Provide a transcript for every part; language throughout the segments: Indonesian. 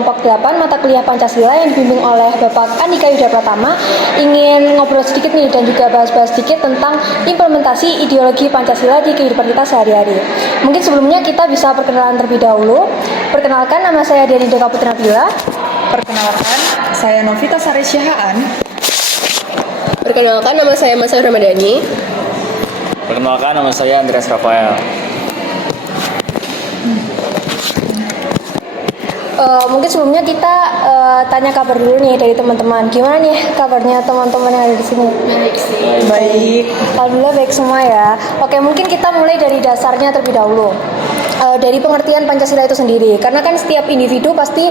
kelompok 8 mata kuliah Pancasila yang dibimbing oleh Bapak Andika Yuda Pratama ingin ngobrol sedikit nih dan juga bahas-bahas sedikit tentang implementasi ideologi Pancasila di kehidupan kita sehari-hari. Mungkin sebelumnya kita bisa perkenalan terlebih dahulu. Perkenalkan, nama saya Dian Ida Kaputra Nabila. Perkenalkan, saya Novita Sari Syahaan. Perkenalkan, nama saya Masal Ramadhani. Perkenalkan, nama saya Andreas Rafael. Mungkin sebelumnya kita tanya kabar dulu nih dari teman-teman. Gimana nih kabarnya teman-teman yang ada di sini? Baik. Alhamdulillah baik semua ya. Oke, mungkin kita mulai dari dasarnya terlebih dahulu. Dari pengertian Pancasila itu sendiri. Karena kan setiap individu pasti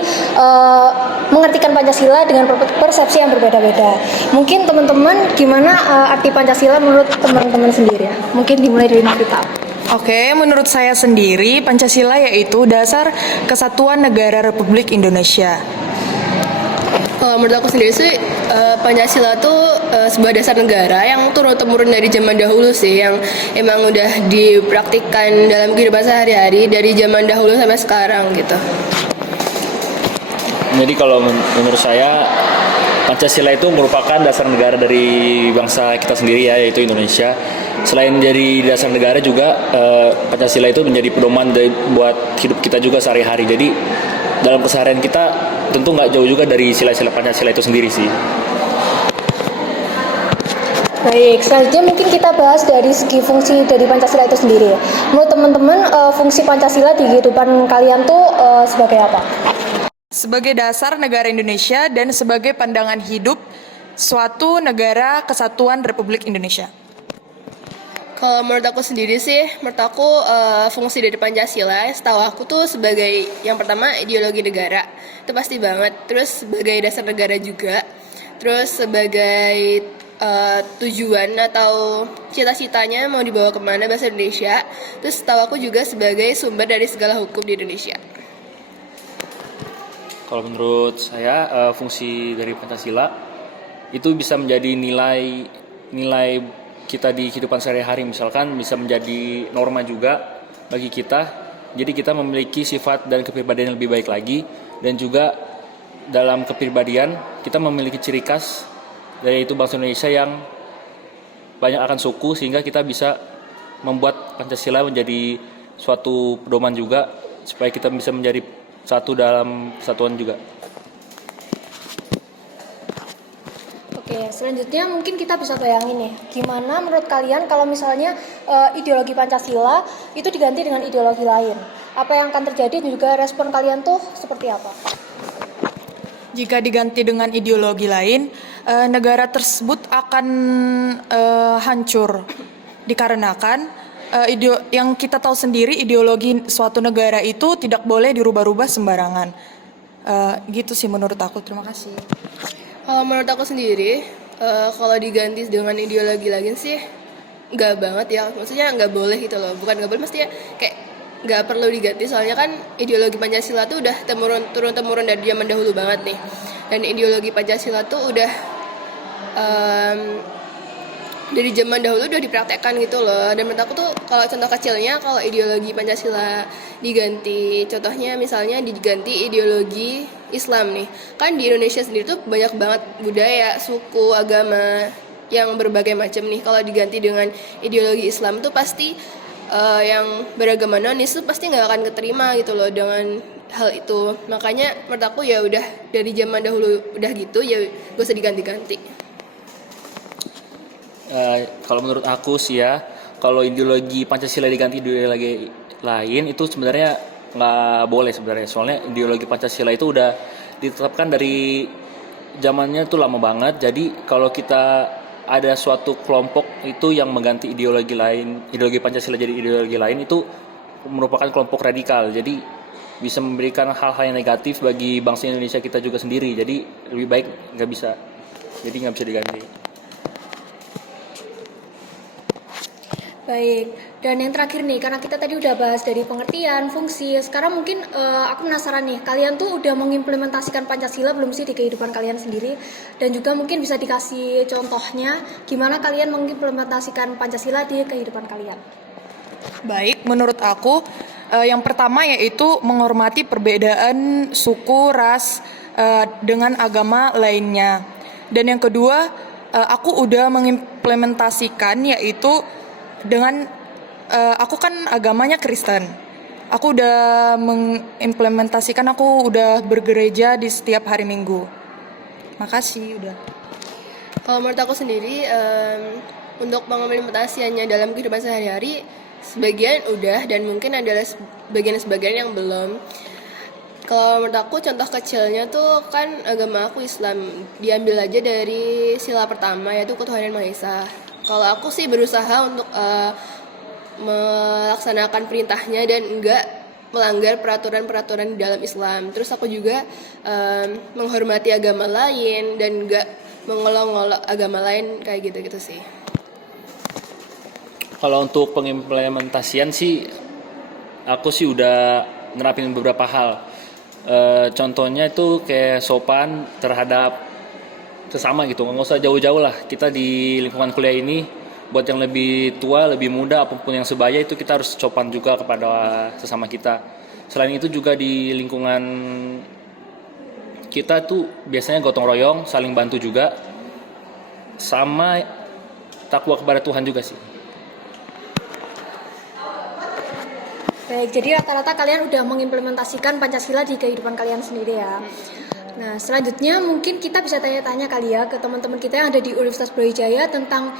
mengartikan Pancasila dengan persepsi yang berbeda-beda. Mungkin teman-teman gimana arti Pancasila menurut teman-teman sendiri ya? Mungkin dimulai dari Novita. Oke, menurut saya sendiri, Pancasila yaitu dasar kesatuan negara Republik Indonesia. Kalau menurut aku sendiri sih, Pancasila tuh sebuah dasar negara yang turun-temurun dari zaman dahulu sih, yang emang udah dipraktikkan dalam kehidupan sehari-hari dari zaman dahulu sampai sekarang gitu. Jadi kalau menurut saya, Pancasila itu merupakan dasar negara dari bangsa kita sendiri ya, yaitu Indonesia. Selain jadi dasar negara juga, Pancasila itu menjadi pedoman buat hidup kita juga sehari-hari. Jadi dalam keseharian kita tentu nggak jauh juga dari sila-sila Pancasila itu sendiri sih. Baik, selanjutnya mungkin kita bahas dari segi fungsi dari Pancasila itu sendiri. Menurut teman-teman, fungsi Pancasila di kehidupan kalian tuh sebagai apa? Sebagai dasar negara Indonesia dan sebagai pandangan hidup suatu negara kesatuan Republik Indonesia. Kalau menurut aku sendiri sih, menurut aku fungsi dari Pancasila, setahu aku tuh sebagai yang pertama ideologi negara, itu pasti banget. Terus sebagai dasar negara juga, terus sebagai tujuan atau cita-citanya mau dibawa kemana bahasa Indonesia. Terus setahu aku juga sebagai sumber dari segala hukum di Indonesia. Kalau menurut saya, fungsi dari Pancasila itu bisa menjadi nilai kita di kehidupan sehari-hari, misalkan bisa menjadi norma juga bagi kita. Jadi kita memiliki sifat dan kepribadian yang lebih baik lagi, dan juga dalam kepribadian kita memiliki ciri khas dari itu bangsa Indonesia yang banyak akan suku, sehingga kita bisa membuat Pancasila menjadi suatu pedoman juga supaya kita bisa menjadi satu dalam kesatuan juga. Oke, selanjutnya mungkin kita bisa bayangin nih, gimana menurut kalian kalau misalnya ideologi Pancasila itu diganti dengan ideologi lain? Apa yang akan terjadi dan juga respon kalian tuh seperti apa? Jika diganti dengan ideologi lain, negara tersebut akan hancur. Dikarenakan yang kita tahu sendiri, ideologi suatu negara itu tidak boleh dirubah-rubah sembarangan. Gitu sih menurut aku. Terima kasih. Kalau menurut aku sendiri, kalau diganti dengan ideologi lagi sih nggak banget ya. Maksudnya nggak boleh gitu loh. Bukan nggak boleh, mestinya kayak nggak perlu diganti. Soalnya kan ideologi Pancasila tuh udah turun-temurun dari zaman dahulu banget nih. Dan ideologi Pancasila tuh udah dari zaman dahulu udah dipraktekkan gitu loh. Dan menurut aku tuh kalau contoh kecilnya, kalau ideologi Pancasila diganti, contohnya misalnya diganti ideologi Islam nih. Kan di Indonesia sendiri tuh banyak banget budaya, suku, agama yang berbagai macam nih. Kalau diganti dengan ideologi Islam tuh pasti yang beragama nonis tuh pasti nggak akan keterima gitu loh dengan hal itu. Makanya menurut aku ya udah dari zaman dahulu udah gitu, ya gak usah diganti-ganti. Kalau menurut aku sih ya, kalau ideologi Pancasila diganti ideologi lain itu sebenarnya nggak boleh sebenarnya. Soalnya ideologi Pancasila itu udah ditetapkan dari zamannya tuh lama banget. Jadi kalau kita ada suatu kelompok itu yang mengganti ideologi lain, ideologi Pancasila jadi ideologi lain, itu merupakan kelompok radikal. Jadi bisa memberikan hal-hal yang negatif bagi bangsa Indonesia kita juga sendiri. Jadi lebih baik nggak bisa. Jadi nggak bisa diganti. Baik, dan yang terakhir nih, karena kita tadi udah bahas dari pengertian, fungsi, sekarang mungkin aku penasaran nih, kalian tuh udah mengimplementasikan Pancasila belum sih di kehidupan kalian sendiri? Dan juga mungkin bisa dikasih contohnya, gimana kalian mengimplementasikan Pancasila di kehidupan kalian? Baik, menurut aku Yang pertama yaitu menghormati perbedaan suku, ras, dengan agama lainnya. Dan yang kedua, aku udah mengimplementasikan yaitu dengan aku kan agamanya Kristen. Aku udah mengimplementasikan, aku udah bergereja di setiap hari Minggu. Makasih udah. Kalau menurut aku sendiri, untuk mengimplementasikannya dalam kehidupan sehari-hari, sebagian udah dan mungkin adalah sebagian yang belum. Kalau menurut aku contoh kecilnya tuh kan agama aku Islam, diambil aja dari sila pertama yaitu ketuhanan Maha Esa. Kalau aku sih berusaha untuk melaksanakan perintahnya dan enggak melanggar peraturan-peraturan di dalam Islam. Terus aku juga menghormati agama lain dan enggak mengolok-olok agama lain kayak gitu-gitu sih. Kalau untuk pengimplementasian sih, aku sih udah nerapin beberapa hal. Contohnya itu kayak sopan terhadap sesama gitu, nggak usah jauh-jauh lah. Kita di lingkungan kuliah ini, buat yang lebih tua, lebih muda, apapun yang sebaya itu kita harus sopan juga kepada sesama kita. Selain itu juga di lingkungan kita tuh biasanya gotong royong, saling bantu juga, sama takwa kepada Tuhan juga sih. Baik, jadi rata-rata kalian udah mengimplementasikan Pancasila di kehidupan kalian sendiri ya. Nah, selanjutnya mungkin kita bisa tanya-tanya kali ya ke teman-teman kita yang ada di Universitas Brawijaya tentang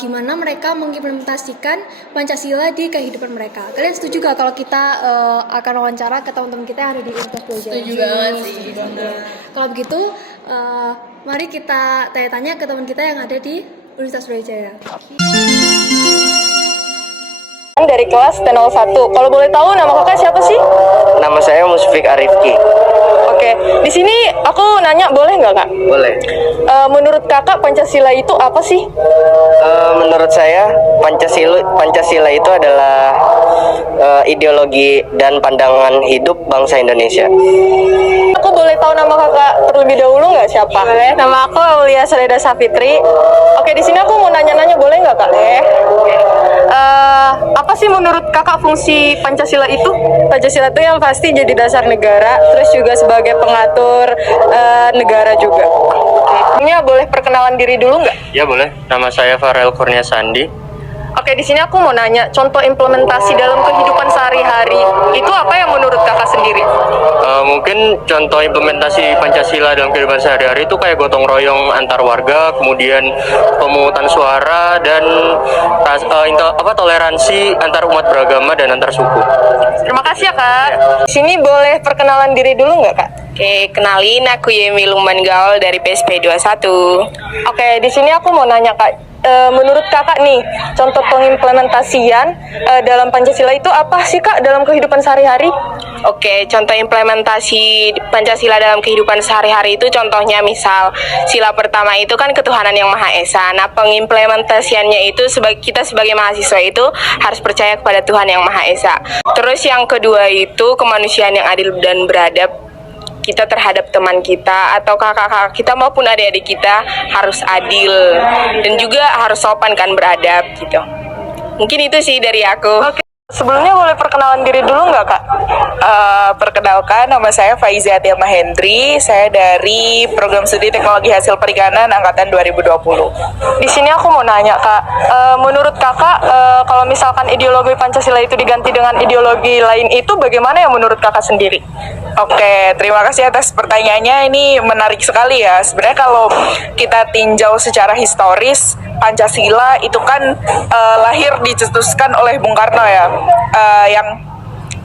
gimana mereka mengimplementasikan Pancasila di kehidupan mereka. Kalian setuju gak kalau kita akan wawancara ke teman-teman kita yang ada di Universitas Brawijaya? Setuju banget sih. Kalau begitu, mari kita tanya-tanya ke teman kita yang ada di Universitas Brawijaya. Dari kelas T01. Kalau boleh tahu nama kakak siapa sih? Nama saya Musfik Arifki. Oke, di sini aku nanya boleh nggak kak? Boleh. Menurut kakak Pancasila itu apa sih? Menurut saya Pancasila itu adalah ideologi dan pandangan hidup bangsa Indonesia. Aku boleh tahu nama kakak terlebih dahulu nggak siapa? Boleh. Nama aku Aulia Saleda Safitri. Oke, di sini aku mau nanya-nanya boleh nggak kak? Boleh. Apa sih menurut kakak fungsi Pancasila itu? Pancasila itu yang pasti jadi dasar negara, terus juga sebagai pengatur negara juga. Ini boleh perkenalan diri dulu nggak? Ya boleh. Nama saya Farel Kurnia Sandi. Oke, di sini aku mau nanya, contoh implementasi dalam kehidupan sehari-hari itu apa yang menurut kakak sendiri? Mungkin contoh implementasi Pancasila dalam kehidupan sehari-hari itu kayak gotong royong antar warga, kemudian pemungutan suara dan toleransi antar umat beragama dan antar suku. Terima kasih ya kak. Di sini boleh perkenalan diri dulu nggak kak? Oke, kenalin aku Yemi Lumban Gaul dari PSP 21. Oke, di sini aku mau nanya kak. Menurut kakak nih, contoh pengimplementasian dalam Pancasila itu apa sih kak dalam kehidupan sehari-hari? Oke, contoh implementasi Pancasila dalam kehidupan sehari-hari itu contohnya misal sila pertama itu kan ketuhanan yang Maha Esa. Nah, pengimplementasiannya itu kita sebagai mahasiswa itu harus percaya kepada Tuhan yang Maha Esa. Terus yang kedua itu kemanusiaan yang adil dan beradab. Kita terhadap teman kita atau kakak-kakak kita maupun adik-adik kita harus adil dan juga harus sopan kan, beradab gitu. Mungkin itu sih dari aku. Oke. Sebelumnya boleh perkenalan diri dulu nggak kak? Perkenalkan, nama saya Faiza Atia Mahendri. Saya dari Program Studi Teknologi Hasil Perikanan Angkatan 2020. Di sini aku mau nanya kak, menurut kakak kalau misalkan ideologi Pancasila itu diganti dengan ideologi lain itu bagaimana ya menurut kakak sendiri? Oke, terima kasih atas pertanyaannya. Ini menarik sekali ya. Sebenarnya kalau kita tinjau secara historis, Pancasila itu kan lahir dicetuskan oleh Bung Karno ya, yang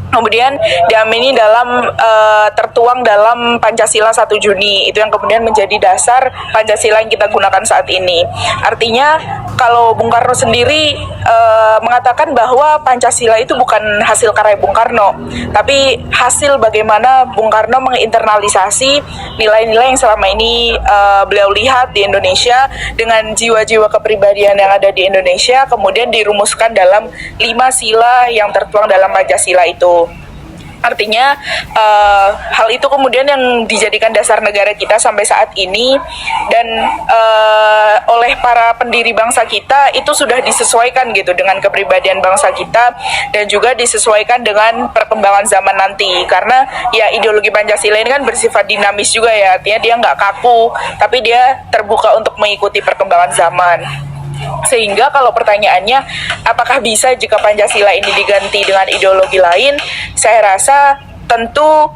kemudian diamini tertuang dalam Pancasila 1 Juni. Itu yang kemudian menjadi dasar Pancasila yang kita gunakan saat ini. Artinya kalau Bung Karno sendiri mengatakan bahwa Pancasila itu bukan hasil karya Bung Karno, tapi hasil bagaimana Bung Karno menginternalisasi nilai-nilai yang selama ini beliau lihat di Indonesia dengan jiwa-jiwa kepribadian yang ada di Indonesia, kemudian dirumuskan dalam 5 sila yang tertuang dalam Pancasila itu. Artinya hal itu kemudian yang dijadikan dasar negara kita sampai saat ini, dan oleh para pendiri bangsa kita itu sudah disesuaikan gitu dengan kepribadian bangsa kita, dan juga disesuaikan dengan perkembangan zaman nanti. Karena ya ideologi Pancasila ini kan bersifat dinamis juga ya, artinya dia nggak kaku, tapi dia terbuka untuk mengikuti perkembangan zaman. Sehingga kalau pertanyaannya apakah bisa jika Pancasila ini diganti dengan ideologi lain, saya rasa tentu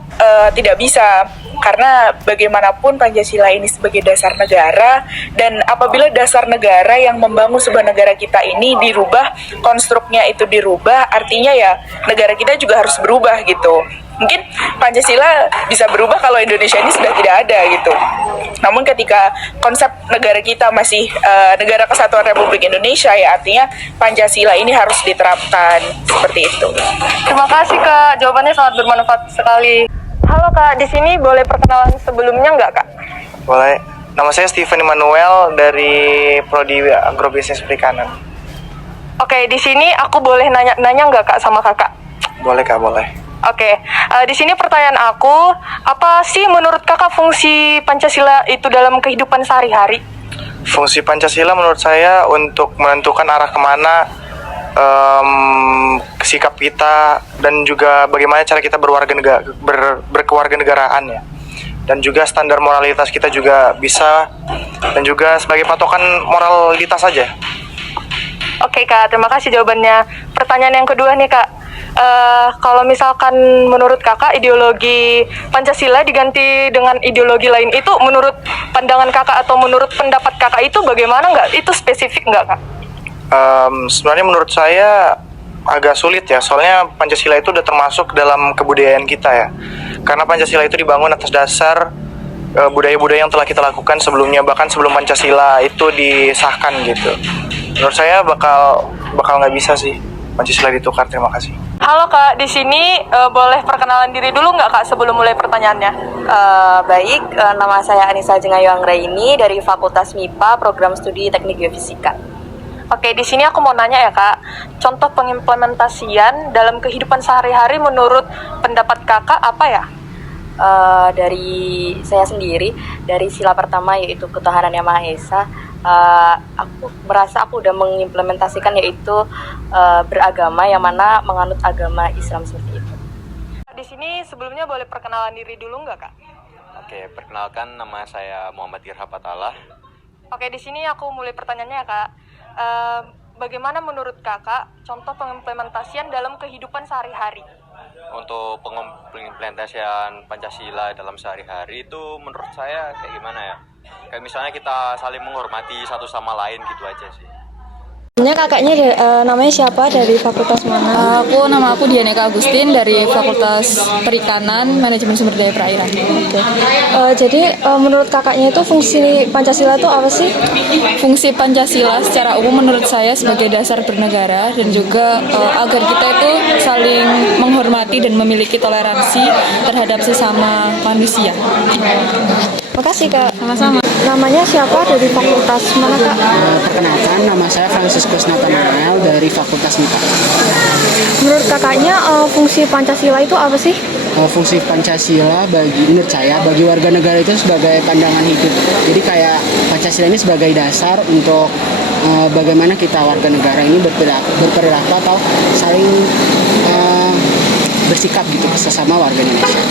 tidak bisa, karena bagaimanapun Pancasila ini sebagai dasar negara, dan apabila dasar negara yang membangun sebuah negara kita ini dirubah, konstruknya itu dirubah, artinya ya negara kita juga harus berubah gitu. Mungkin Pancasila bisa berubah kalau Indonesia ini sudah tidak ada gitu. Namun ketika konsep negara kita masih Negara Kesatuan Republik Indonesia, ya artinya Pancasila ini harus diterapkan seperti itu. Terima kasih Kak, jawabannya sangat bermanfaat sekali. Halo Kak, di sini boleh perkenalan sebelumnya nggak Kak? Boleh. Nama saya Steven Emmanuel dari Prodi Agrobisnis Perikanan. Oke, di sini aku boleh nanya nggak Kak sama Kakak? Boleh Kak, boleh. Oke, di sini pertanyaan aku, apa sih menurut Kakak fungsi Pancasila itu dalam kehidupan sehari-hari? Fungsi Pancasila menurut saya untuk menentukan arah kemana sikap kita, dan juga bagaimana cara kita berkewarganegaraan ya. Dan juga standar moralitas kita juga bisa, dan juga sebagai patokan moralitas saja. Oke Kak, terima kasih jawabannya. Pertanyaan yang kedua nih Kak, kalau misalkan menurut Kakak ideologi Pancasila diganti dengan ideologi lain, itu menurut pandangan Kakak atau menurut pendapat Kakak itu bagaimana nggak? Itu spesifik nggak Kak? Sebenarnya menurut saya agak sulit ya, soalnya Pancasila itu udah termasuk dalam kebudayaan kita ya. Karena Pancasila itu dibangun atas dasar budaya-budaya yang telah kita lakukan sebelumnya, bahkan sebelum Pancasila itu disahkan gitu. Menurut saya bakal nggak bisa sih Pancasila ditukar. Terima kasih. Halo Kak, di sini boleh perkenalan diri dulu nggak Kak sebelum mulai pertanyaannya? Baik, nama saya Anissa Jengayu Anggraini dari Fakultas MIPA, Program Studi Teknik Geofisika. Oke, di sini aku mau nanya ya Kak, contoh pengimplementasian dalam kehidupan sehari-hari menurut pendapat Kakak apa ya? Dari saya sendiri, dari sila pertama yaitu ketuhanan Yang Maha Esa, aku merasa aku udah mengimplementasikan yaitu beragama yang mana menganut agama Islam seperti itu. Di sini sebelumnya boleh perkenalan diri dulu nggak Kak? Oke, perkenalkan nama saya Muhammad Irhab Atalah. Oke, di sini aku mulai pertanyaannya ya Kak. Bagaimana menurut Kakak contoh pengimplementasian dalam kehidupan sehari-hari? Untuk pengimplementasian Pancasila dalam sehari-hari itu menurut saya kayak gimana ya? Kayak misalnya kita saling menghormati satu sama lain gitu aja sih. Kakaknya namanya siapa, dari fakultas mana? Nama aku Dianeka Agustin dari Fakultas Perikanan, Manajemen Sumber Daya Perairan. Jadi menurut kakaknya itu fungsi Pancasila itu apa sih? Fungsi Pancasila secara umum menurut saya sebagai dasar bernegara, dan juga agar kita itu saling menghormati dan memiliki toleransi terhadap sesama manusia. Makasih Kak. Sama-sama. Namanya siapa, dari fakultas mana Kak? Perkenalkan, nama saya Franciscus Nathanael dari Fakultas MIPA. Menurut kakaknya fungsi Pancasila itu apa sih? Fungsi Pancasila menurut saya bagi warga negara itu sebagai pandangan hidup. Jadi kayak Pancasila ini sebagai dasar untuk bagaimana kita warga negara ini berperilaku atau saling bersikap gitu sesama warga Indonesia.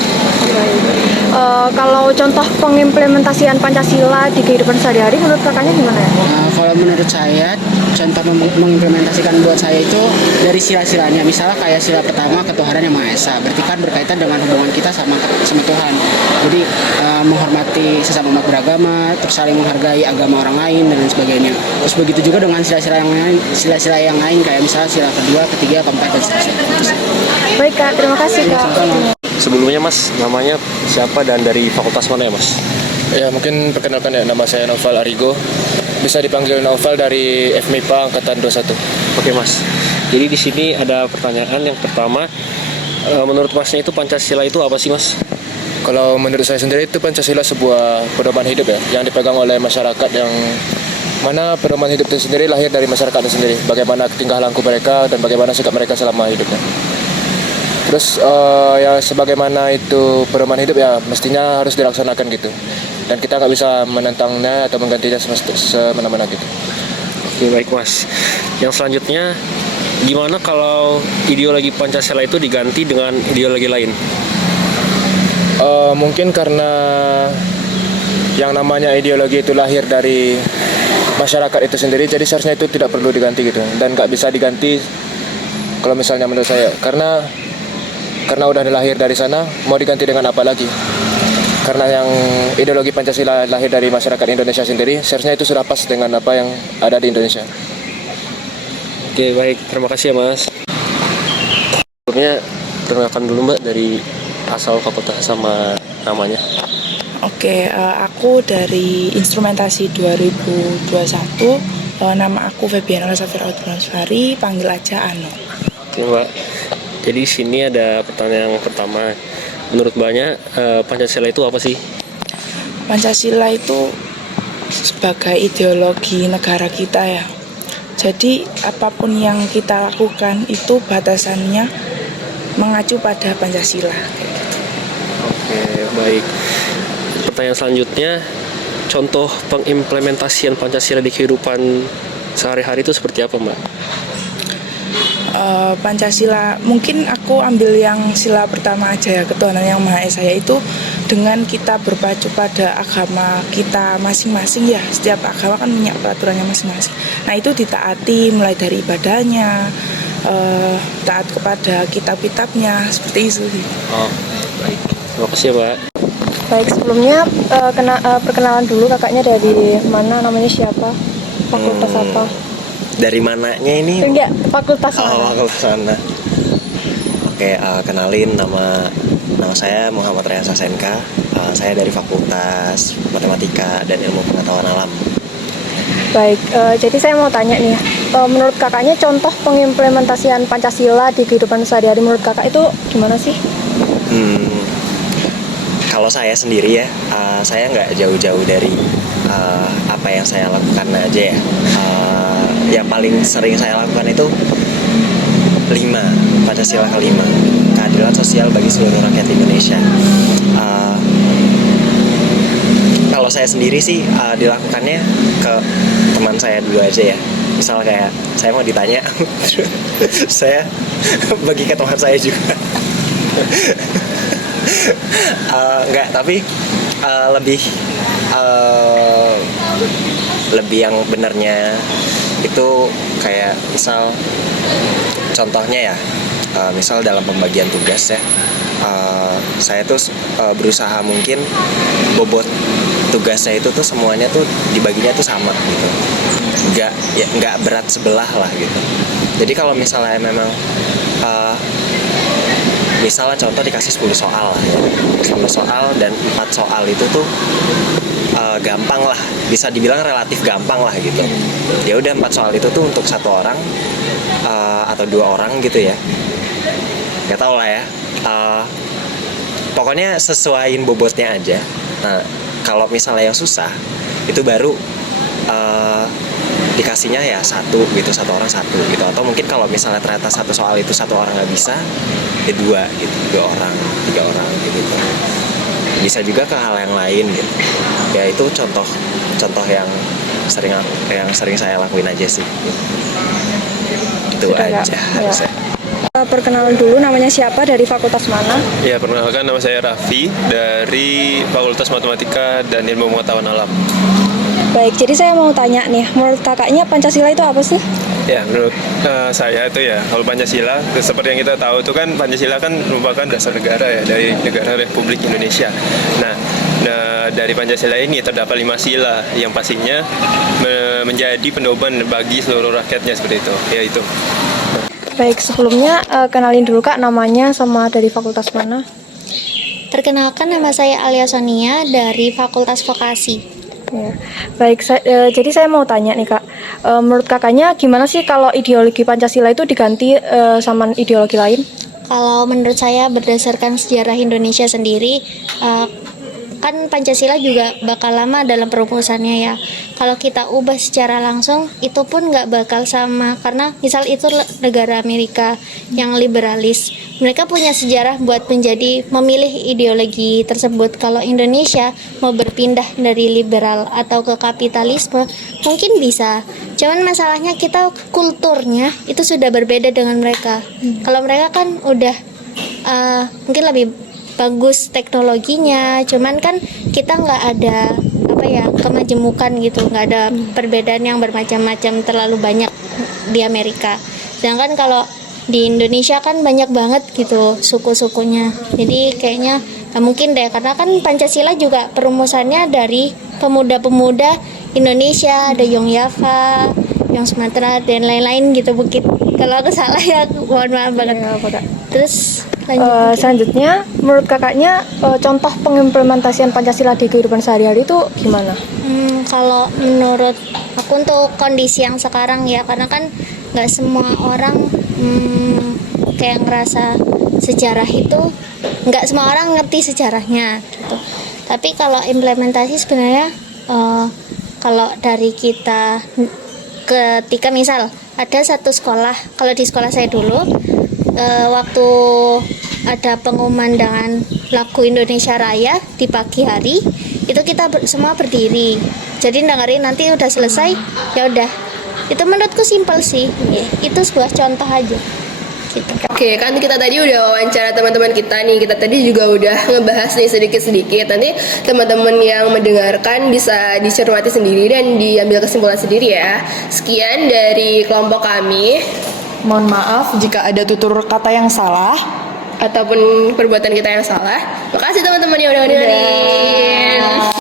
Kalau contoh pengimplementasian Pancasila di kehidupan sehari-hari menurut kakaknya gimana ya? Kalau menurut saya, contoh mengimplementasikan buat saya itu dari sila-silanya. Misalnya kayak sila pertama, ketuhanan Yang Maha Esa. Berarti kan berkaitan dengan hubungan kita sama Tuhan. Jadi menghormati sesama umat beragama, terus saling menghargai agama orang lain dan lain sebagainya. Terus begitu juga dengan sila-sila yang lain kayak misalnya sila kedua, ketiga, keempat dan seterusnya. Baik Kak, terima kasih Kak. Sebelumnya Mas, namanya siapa dan dari fakultas mana ya Mas? Ya, mungkin perkenalkan ya, nama saya Noval Arigo. Bisa dipanggil Noval dari FMIPA Angkatan 21. Oke Mas, jadi di sini ada pertanyaan yang pertama. Menurut Masnya itu Pancasila itu apa sih Mas? Kalau menurut saya sendiri itu Pancasila sebuah pedoman hidup ya, yang dipegang oleh masyarakat, yang mana pedoman hidup itu sendiri lahir dari masyarakat itu sendiri. Bagaimana tingkah laku mereka dan bagaimana sikap mereka selama hidupnya. Terus ya sebagaimana itu pedoman hidup ya mestinya harus dilaksanakan gitu. Dan kita nggak bisa menentangnya atau menggantinya semena-mena gitu. Oke, baik Mas. Yang selanjutnya, gimana kalau ideologi Pancasila itu diganti dengan ideologi lain? Mungkin karena yang namanya ideologi itu lahir dari masyarakat itu sendiri, jadi seharusnya itu tidak perlu diganti gitu, dan nggak bisa diganti kalau misalnya menurut saya, karena udah lahir dari sana, mau diganti dengan apa lagi? Karena yang ideologi Pancasila lahir dari masyarakat Indonesia sendiri, seharusnya itu sudah pas dengan apa yang ada di Indonesia. Oke, baik, terima kasih ya Mas. Sebelumnya perkenalkan dulu Mbak dari asal fakultas sama namanya. Oke, aku dari instrumentasi 2021. Nama aku Febiana Safira Utmansari, panggil aja Ano. Oke Mbak, jadi di sini ada pertanyaan yang pertama. Menurut Mbaknya, Pancasila itu apa sih? Pancasila itu sebagai ideologi negara kita ya. Jadi apapun yang kita lakukan itu batasannya mengacu pada Pancasila. Oke, baik. Pertanyaan selanjutnya, contoh pengimplementasian Pancasila di kehidupan sehari-hari itu seperti apa, Mbak? Pancasila, mungkin aku ambil yang sila pertama aja ya, ketuhanan yang Maha Esa, yaitu dengan kita berpacu pada agama kita masing-masing ya. Setiap agama kan punya peraturannya masing-masing. Nah itu ditaati mulai dari ibadahnya, taat kepada kitab-kitabnya, seperti itu. Oh, baik. Terima kasih ya, Mbak. Baik, sebelumnya perkenalan dulu, kakaknya dari mana, namanya siapa, fakultas apa? Dari mananya ini? Enggak, fakultas mana? Oh, fakultas mana. Oke, kenalin, nama saya Muhammad Rehan Sasenka. Saya dari Fakultas Matematika dan Ilmu Pengetahuan Alam. Baik, jadi saya mau tanya nih, menurut kakaknya contoh pengimplementasian Pancasila di kehidupan sehari-hari menurut kakak itu gimana sih? Kalau saya sendiri ya, saya nggak jauh-jauh dari apa yang saya lakukan aja ya. Yang paling sering saya lakukan itu 5, Pancasila kelima, keadilan sosial bagi seluruh rakyat Indonesia. Kalau saya sendiri sih dilakukannya ke teman saya dulu aja ya. Misal kayak saya mau ditanya, saya bagi ke teman saya juga. Enggak, tapi lebih yang benernya itu kayak misal contohnya ya, misal dalam pembagian tugas ya, saya tuh berusaha mungkin bobot tugasnya itu tuh semuanya tuh dibaginya tuh sama gitu, nggak berat sebelah lah gitu. Jadi kalau misalnya memang misalnya contoh dikasih 10 soal lah ya. 10 soal dan 4 soal itu tuh gampang lah, bisa dibilang relatif gampang lah gitu. Ya udah 4 soal itu tuh untuk 1 orang atau 2 orang gitu ya. Gak tau lah ya. Pokoknya sesuaiin bobotnya aja. Nah, kalau misalnya yang susah itu baru dikasihnya ya 1 gitu, 1 orang 1 gitu. Atau mungkin kalau misalnya ternyata 1 soal itu 1 orang nggak bisa, ya 2 gitu, 2 orang, 3 orang gitu. Bisa juga ke hal yang lain gitu. Ya itu contoh yang sering saya lakuin aja sih. Itu Sudah aja. Ya. Perkenalan dulu, namanya siapa, dari fakultas mana? Ya, perkenalkan, nama saya Raffi dari Fakultas Matematika dan Ilmu Pengetahuan Alam. Baik, jadi saya mau tanya nih, menurut kakaknya Pancasila itu apa sih? Ya, menurut saya itu ya, kalau Pancasila, seperti yang kita tahu itu kan Pancasila kan merupakan dasar negara ya, dari negara Republik Indonesia. Nah, dari Pancasila ini terdapat 5 sila yang pastinya menjadi pedoman bagi seluruh rakyatnya, seperti itu. Ya itu. Baik, sebelumnya kenalin dulu Kak, namanya sama dari fakultas mana? Perkenalkan, nama saya Alia Sonia dari Fakultas Vokasi. Ya. Baik, jadi saya mau tanya nih Kak, menurut kakaknya gimana sih kalau ideologi Pancasila itu diganti sama ideologi lain? Kalau menurut saya berdasarkan sejarah Indonesia sendiri, kan Pancasila juga bakal lama dalam perumusannya ya. Kalau kita ubah secara langsung itu pun nggak bakal sama, karena misal itu negara Amerika yang liberalis, mereka punya sejarah buat memilih ideologi tersebut. Kalau Indonesia mau berpindah dari liberal atau ke kapitalisme mungkin bisa, cuman masalahnya kita kulturnya itu sudah berbeda dengan mereka. Kalau mereka kan udah mungkin lebih bagus teknologinya, cuman kan kita nggak ada kemajemukan gitu, nggak ada perbedaan yang bermacam-macam terlalu banyak di Amerika. Sedangkan kalau di Indonesia kan banyak banget gitu suku-sukunya, jadi kayaknya mungkin deh, karena kan Pancasila juga perumusannya dari pemuda-pemuda Indonesia, ada Yong Yava, Yong Sumatera dan lain-lain gitu. Bukit, kalau aku salah ya mohon maaf banget. Terus selanjutnya, menurut kakaknya contoh pengimplementasian Pancasila di kehidupan sehari-hari itu gimana? Kalau menurut aku untuk kondisi yang sekarang ya, karena kan nggak semua orang kayak ngerasa sejarah itu, nggak semua orang ngerti sejarahnya gitu. Tapi kalau implementasi sebenarnya kalau dari kita, ketika misal ada satu sekolah, kalau di sekolah saya dulu waktu ada pengumandangan lagu Indonesia Raya di pagi hari itu kita semua berdiri, jadi dengerin, nanti udah selesai ya udah. Itu menurutku simpel sih, itu sebuah contoh aja gitu. Oke, kan kita tadi udah wawancara teman-teman kita nih. Kita tadi juga udah ngebahas nih sedikit-sedikit. Nanti teman-teman yang mendengarkan bisa dicermati sendiri dan diambil kesimpulan sendiri ya. Sekian dari kelompok kami. Mohon maaf jika ada tutur kata yang salah ataupun perbuatan kita yang salah. Makasih teman-teman yang udah dengerin.